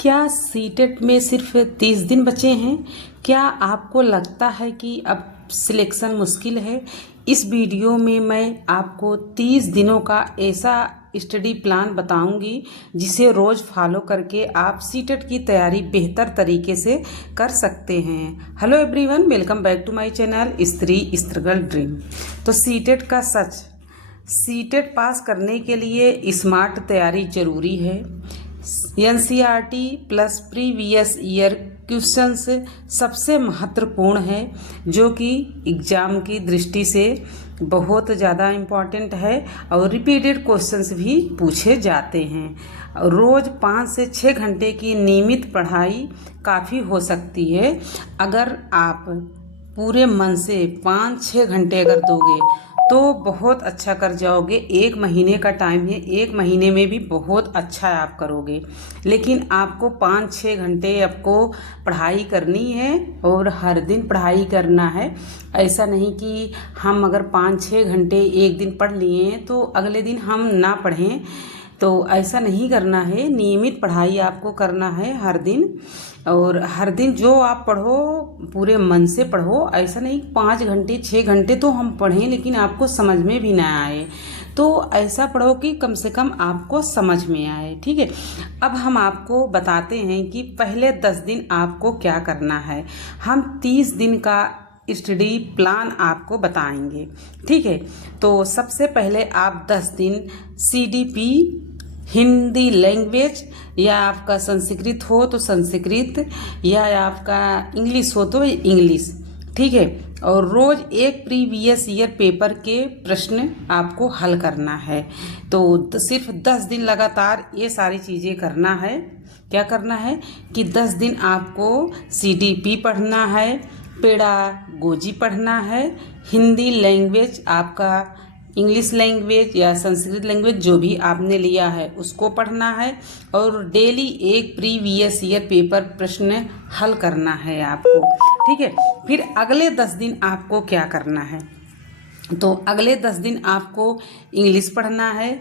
क्या सीटेट में सिर्फ 30 दिन बचे हैं? क्या आपको लगता है कि अब सिलेक्शन मुश्किल है? इस वीडियो में मैं आपको 30 दिनों का ऐसा स्टडी प्लान बताऊंगी जिसे रोज़ फॉलो करके आप सीटेट की तैयारी बेहतर तरीके से कर सकते हैं। Hello everyone, welcome back to my channel Stree struggle dream. तो सीटेट का सच, सीटेट पास करने के लिए स्मार्ट तैयारी जरूरी है। NCERT plus previous year questions सबसे महत्वपूर्ण है, जो कि एग्ज़ाम की दृष्टि से बहुत ज़्यादा इम्पॉर्टेंट है और रिपीटेड क्वेश्चंस भी पूछे जाते हैं। रोज़ 5 से 6 घंटे की नियमित पढ़ाई काफ़ी हो सकती है। अगर आप पूरे मन से 5-6 घंटे अगर दोगे तो बहुत अच्छा कर जाओगे। 1 महीने का टाइम है, 1 महीने में भी बहुत अच्छा आप करोगे। लेकिन आपको 5-6 घंटे आपको पढ़ाई करनी है और हर दिन पढ़ाई करना है। ऐसा नहीं कि हम अगर 5-6 घंटे एक दिन पढ़ लिए तो अगले दिन हम ना पढ़ें, तो ऐसा नहीं करना है। नियमित पढ़ाई आपको करना है हर दिन, और हर दिन जो आप पढ़ो पूरे मन से पढ़ो। ऐसा नहीं 5 घंटे 6 घंटे तो हम पढ़ें लेकिन आपको समझ में भी ना आए, तो ऐसा पढ़ो कि कम से कम आपको समझ में आए। ठीक है, अब हम आपको बताते हैं कि पहले 10 दिन आपको क्या करना है। हम 30 दिन का स्टडी प्लान आपको बताएंगे। ठीक है, तो सबसे पहले आप 10 दिन सीडीपी हिंदी लैंग्वेज, या आपका संस्कृत हो तो संस्कृत, या आपका इंग्लिश हो तो इंग्लिश। ठीक है, और रोज़ एक प्रीवियस ईयर पेपर के प्रश्न आपको हल करना है। तो सिर्फ 10 दिन लगातार ये सारी चीज़ें करना है। क्या करना है कि 10 दिन आपको सीडीपी पढ़ना है, पेडागोजी पढ़ना है, हिंदी लैंग्वेज, आपका इंग्लिश लैंग्वेज या संस्कृत लैंग्वेज जो भी आपने लिया है उसको पढ़ना है, और डेली एक प्रीवियस ईयर पेपर प्रश्न हल करना है आपको। ठीक है, फिर अगले 10 दिन आपको क्या करना है, तो अगले 10 दिन आपको इंग्लिश पढ़ना है,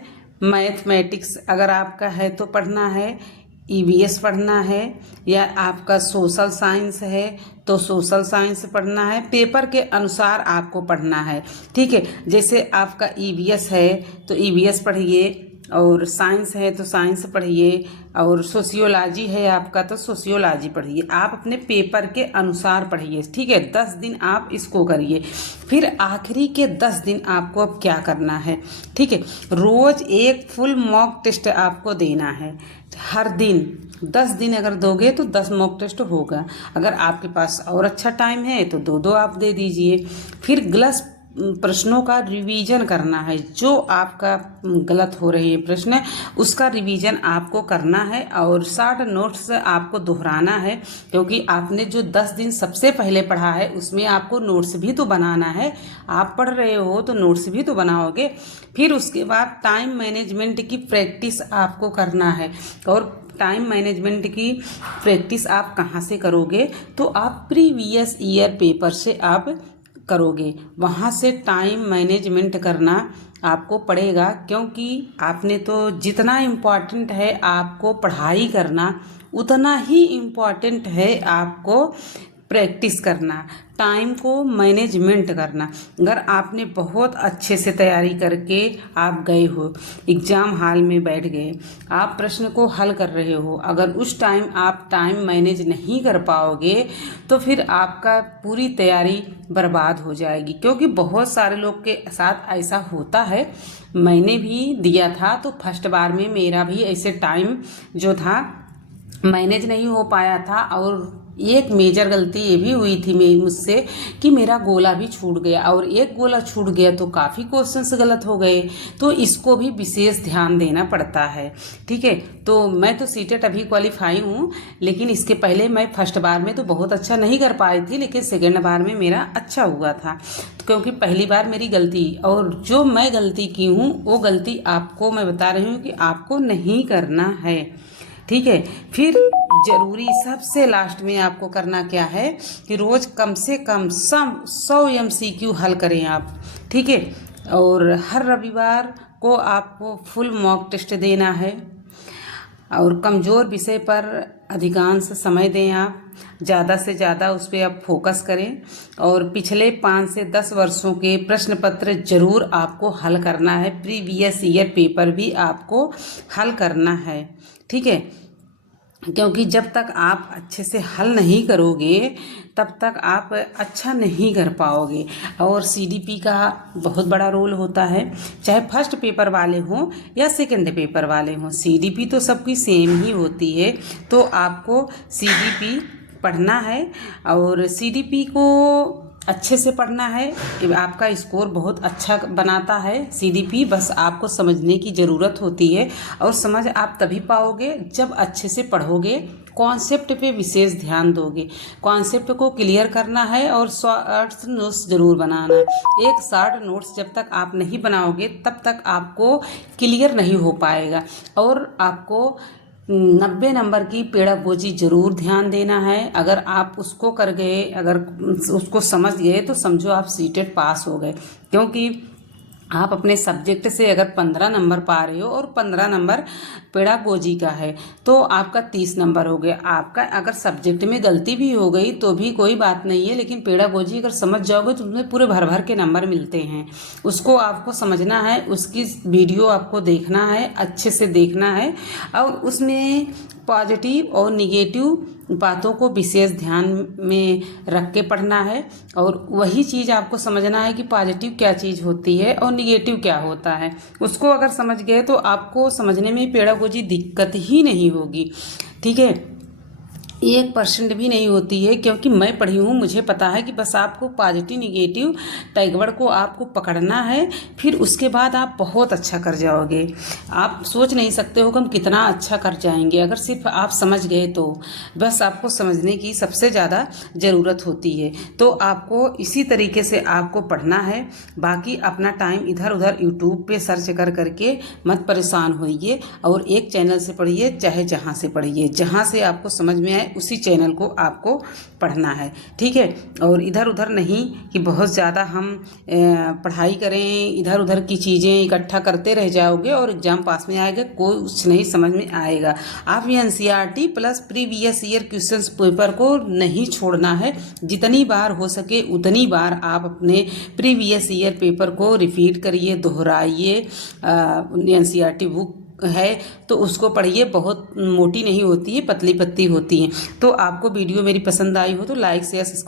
मैथमेटिक्स अगर आपका है तो पढ़ना है, ईवीएस पढ़ना है, या आपका सोशल साइंस है तो सोशल साइंस पढ़ना है। पेपर के अनुसार आपको पढ़ना है। ठीक है, जैसे आपका ईवीएस है तो ईवीएस पढ़िए, और साइंस है तो साइंस पढ़िए, और सोशियोलॉजी है आपका तो सोशियोलॉजी पढ़िए। आप अपने पेपर के अनुसार पढ़िए। ठीक है, 10 दिन आप इसको करिए। फिर आखिरी के 10 दिन आपको अब क्या करना है। ठीक है, रोज़ एक फुल मॉक टेस्ट आपको देना है हर दिन। 10 दिन अगर दोगे तो 10 मॉक टेस्ट होगा। अगर आपके पास और अच्छा टाइम है तो 2-2 आप दे दीजिए। फिर ग्लस प्रश्नों का रिवीजन करना है। जो आपका गलत हो रहे हैं प्रश्न, उसका रिवीजन आपको करना है, और शॉर्ट नोट्स आपको दोहराना है, क्योंकि आपने जो 10 दिन सबसे पहले पढ़ा है उसमें आपको नोट्स भी तो बनाना है। आप पढ़ रहे हो तो नोट्स भी तो बनाओगे। फिर उसके बाद टाइम मैनेजमेंट की प्रैक्टिस आपको करना है। और टाइम मैनेजमेंट की प्रैक्टिस आप कहाँ से करोगे, तो आप प्रीवियस ईयर पेपर से आप करोगे। वहाँ से टाइम मैनेजमेंट करना आपको पड़ेगा, क्योंकि आपने तो जितना इम्पॉर्टेंट है आपको पढ़ाई करना, उतना ही इम्पॉर्टेंट है आपको प्रैक्टिस करना, टाइम को मैनेजमेंट करना। अगर आपने बहुत अच्छे से तैयारी करके आप गए हो, एग्ज़ाम हॉल में बैठ गए, आप प्रश्न को हल कर रहे हो, अगर उस टाइम आप टाइम मैनेज नहीं कर पाओगे तो फिर आपका पूरी तैयारी बर्बाद हो जाएगी। क्योंकि बहुत सारे लोग के साथ ऐसा होता है, मैंने भी दिया था तो फर्स्ट बार में मेरा भी ऐसे टाइम जो था मैनेज नहीं हो पाया था। और एक मेजर गलती ये भी हुई थी मुझसे कि मेरा गोला भी छूट गया, और एक गोला छूट गया तो काफ़ी क्वेश्चंस गलत हो गए। तो इसको भी विशेष ध्यान देना पड़ता है। ठीक है, तो मैं तो सीटेट अभी क्वालिफाई हूँ, लेकिन इसके पहले मैं फर्स्ट बार में तो बहुत अच्छा नहीं कर पाई थी, लेकिन सेकेंड बार में मेरा अच्छा हुआ था, क्योंकि पहली बार मेरी गलती, और जो मैं गलती की हूँ वो गलती आपको मैं बता रही हूँ कि आपको नहीं करना है। ठीक है, फिर जरूरी सबसे लास्ट में आपको करना क्या है कि रोज कम से कम 100 MCQ हल करें आप। ठीक है, और हर रविवार को आपको फुल मॉक टेस्ट देना है। और कमज़ोर विषय पर अधिकांश समय दें। आप ज़्यादा से ज़्यादा उस पर आप फोकस करें और पिछले 5 से 10 वर्षों के प्रश्न पत्र ज़रूर आपको हल करना है। प्रीवियस ईयर पेपर भी आपको हल करना है, ठीक है। क्योंकि जब तक आप अच्छे से हल नहीं करोगे तब तक आप अच्छा नहीं कर पाओगे। और सीडीपी का बहुत बड़ा रोल होता है, चाहे फर्स्ट पेपर वाले हों या सेकंड पेपर वाले हों, सीडीपी तो सबकी सेम ही होती है। तो आपको सीडीपी पढ़ना है और सीडीपी को अच्छे से पढ़ना है। आपका स्कोर बहुत अच्छा बनाता है सीडीपी, बस आपको समझने की ज़रूरत होती है। और समझ आप तभी पाओगे जब अच्छे से पढ़ोगे, कॉन्सेप्ट पे विशेष ध्यान दोगे, कॉन्सेप्ट को क्लियर करना है और शॉर्ट नोट्स ज़रूर बनाना है। एक शॉर्ट नोट्स जब तक आप नहीं बनाओगे तब तक आपको क्लियर नहीं हो पाएगा। और आपको 90 नंबर की पेडागोजी ज़रूर ध्यान देना है। अगर आप उसको कर गए, अगर उसको समझ गए तो समझो आप सीटेट पास हो गए। क्योंकि आप अपने सब्जेक्ट से अगर 15 नंबर पा रहे हो और 15 नंबर पेडागोजी का है तो आपका 30 नंबर हो गया। आपका अगर सब्जेक्ट में गलती भी हो गई तो भी कोई बात नहीं है, लेकिन पेडागोजी अगर समझ जाओगे तो उसमें पूरे भर भर के नंबर मिलते हैं। उसको आपको समझना है, उसकी वीडियो आपको देखना है, अच्छे से देखना है और उसमें पॉजिटिव और निगेटिव बातों को विशेष ध्यान में रख के पढ़ना है। और वही चीज़ आपको समझना है कि पॉजिटिव क्या चीज़ होती है और निगेटिव क्या होता है। उसको अगर समझ गए तो आपको समझने में पेडागोजी दिक्कत ही नहीं होगी, ठीक है। 1% भी नहीं होती है, क्योंकि मैं पढ़ी हूँ, मुझे पता है कि बस आपको पॉजिटिव निगेटिव टैगवर्ड को आपको पकड़ना है, फिर उसके बाद आप बहुत अच्छा कर जाओगे। आप सोच नहीं सकते हो कि हम कितना अच्छा कर जाएंगे अगर सिर्फ आप समझ गए तो। बस आपको समझने की सबसे ज़्यादा ज़रूरत होती है। तो आपको इसी तरीके से आपको पढ़ना है। बाकी अपना टाइम इधर उधर यूट्यूब पे सर्च कर करके मत परेशान होइए और एक चैनल से पढ़िए, चाहे जहाँ से पढ़िए, जहाँ से आपको समझ में आए उसी चैनल को आपको पढ़ना है, ठीक है। और इधर उधर नहीं कि बहुत ज़्यादा हम पढ़ाई करें, इधर उधर की चीज़ें इकट्ठा करते रह जाओगे और एग्ज़ाम पास में आएगा कुछ नहीं समझ में आएगा। आप ये NCERT plus previous year questions paper को नहीं छोड़ना है। जितनी बार हो सके उतनी बार आप अपने प्रीवियस ईयर पेपर को रिपीट करिए, दोहराइए। एनसीईआरटी बुक है तो उसको पढ़िए, बहुत मोटी नहीं होती है, पतली पत्ती होती है। तो आपको वीडियो मेरी पसंद आई हो तो लाइक शेयर सब्सक्राइब